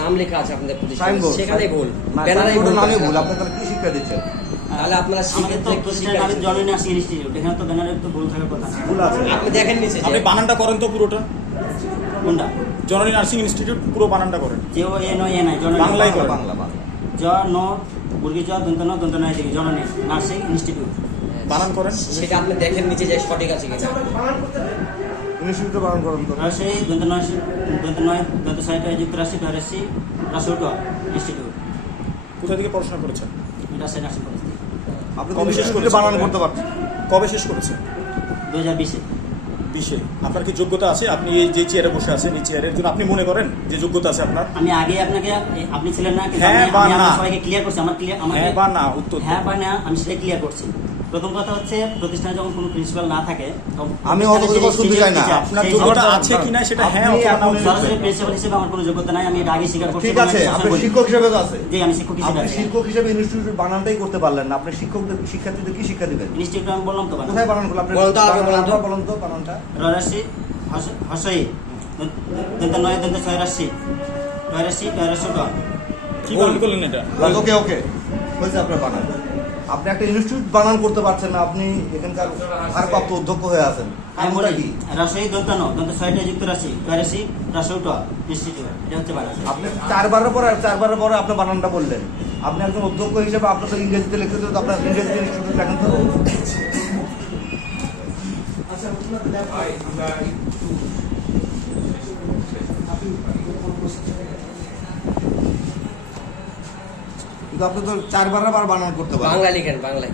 নাম লেখা আছে আপনাদের প্রতিষ্ঠানে সেখানে ভুল। ব্যানারে সাইনবোর্ডের নামে ভুল ভুল আপনি তাহলে কি শিক্ষা দিচ্ছেন? তাহলে আপনারা এখানে তো ব্যানারে তো ভুল থাকার কথা। না ভুল আছে। আপনি দেখেন নিচে আপনি বানানটা করেন তো পুরোটা? কোনটা? জননী নার্সিং ইনস্টিটিউট পুরো বানানটা করেন। যে ও এ নয় এ নাই জননী বাংলায় বাংলা করেন। বাংলা বাংলা জ ন মুরগি জ দন্ত ন দন্ত নয় জননী নার্সিং ইনস্টিটিউট। বানান করেন? সেটা আপনি দেখেন নিচে যে সঠিক আছে কিনা। করেন দন্ত নয় দন্ত নয় দন্ত সাহিত্য যুক্তরাষ্ট্র রাজশাহী রাসৌট ইনস্টিটিউট। কোথা থেকে পড়াশোনা করেছেন? রাজশাহী নার্সিং কলেজ থেকে। আপনি কবে শেষ ইনস্টিটিউটে বানান করতে পারছেন? কবে শেষ করেছেন? দু হাজার বিশে। বিশে। আপনার কি যোগ্যতা আছে? আপনি এই যে চেয়ারে বসে আছেন এই চেয়ারের জন্য আপনি মনে করেন যে যোগ্যতা আছে আপনার? আমি আগে আপনাকে আপনি ছিলেন না হ্যাঁ বা না। সবাইকে ক্লিয়ার করছি আমার ক্লিয়ার হ্যাঁ বা না? উত্তর হ্যাঁ বা না? আমি সেটা ক্লিয়ার করছি। প্রথম কথা হচ্ছে প্রতিষ্ঠানে যখন কোনো প্রিন্সিপাল না থাকে আমি শুনতে চাই না। আপনার যোগ্যতা আছে কিনা সেটা হ্যাঁ সরাসরি প্রিন্সিপাল হিসেবে আমার কোনো যোগ্যতা নাই আমি এটা আগে স্বীকার করছি ঠিক আছে আপনি শিক্ষক হিসেবে আছে। জি আমি শিক্ষক হিসেবে আপনি শিক্ষক হিসেবে ইনস্টিটিউটের বানানটাই করতে পারলেন না। আপনি শিক্ষকদের শিক্ষার্থীদের কি শিক্ষা দিবেন? ইনস্টিটিউট আমি বললাম তো কোথায় বানান করলেন? আপনি বলুন তো, আগে বলুন তো। বলুন তো বানানটা। রাশি হসাই দন্ত নয় দন্ত ছয় রাশি নয় রাশি নয় রাশি কি এটা? ওকে ওকে। হয়েছে আপনার বানান। আপনি একটা ইনস্টিটিউট বানান করতে পারছেন না আপনি এখানকার ভারপ্রাপ্ত অধ্যক্ষ হয়ে আছেন। বলি কি? রাজশাহী দন্ত দন্ত ছয়টা যুক্ত রাশি নয় ইনস্টিটিউট এটা হচ্ছে আপনি চারবারের পরে চারবারের পরে আপনি বানানটা বললেন। আপনি একজন অধ্যক্ষ হিসেবে আপনার তো ইংরেজিতে লিখতে তো আপনার ইংরেজিতে ইনস্টিটিউট লেখেন তো? কিন্তু আপনি তো চারবার আবার বানান করতে পারেন। বাংলা লিখেন বাংলায়।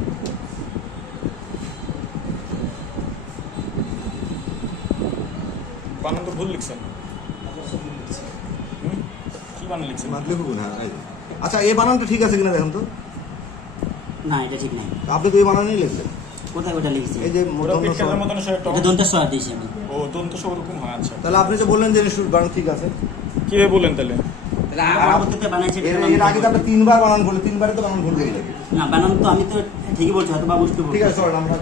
বানান তো ভুল লিখছেন? কি বানান লিখছেন? লিখুন হ্যাঁ এই। যে। আচ্ছা এই বানানটা ঠিক আছে কিনা দেখেন তো? না এটা ঠিক নাই। আপনি তো এই বানানই লিখলেন। কোথায় ওটা লিখেছি এই যে স্বর। দন্ত ছয় দিয়েছি আমি। ও দন্ত সব ওরকম হয় আচ্ছা। তাহলে আপনি যে বললেন যে বানান ঠিক আছে। কীভাবে বললেন তাহলে? এর আগে তো তিনবার বানান করলেন তিনবারে তো বানান ভুল না বানান তো আমি তো ঠিকই বলছি হয়তো বা বুঝতে ঠিক আছে আমরা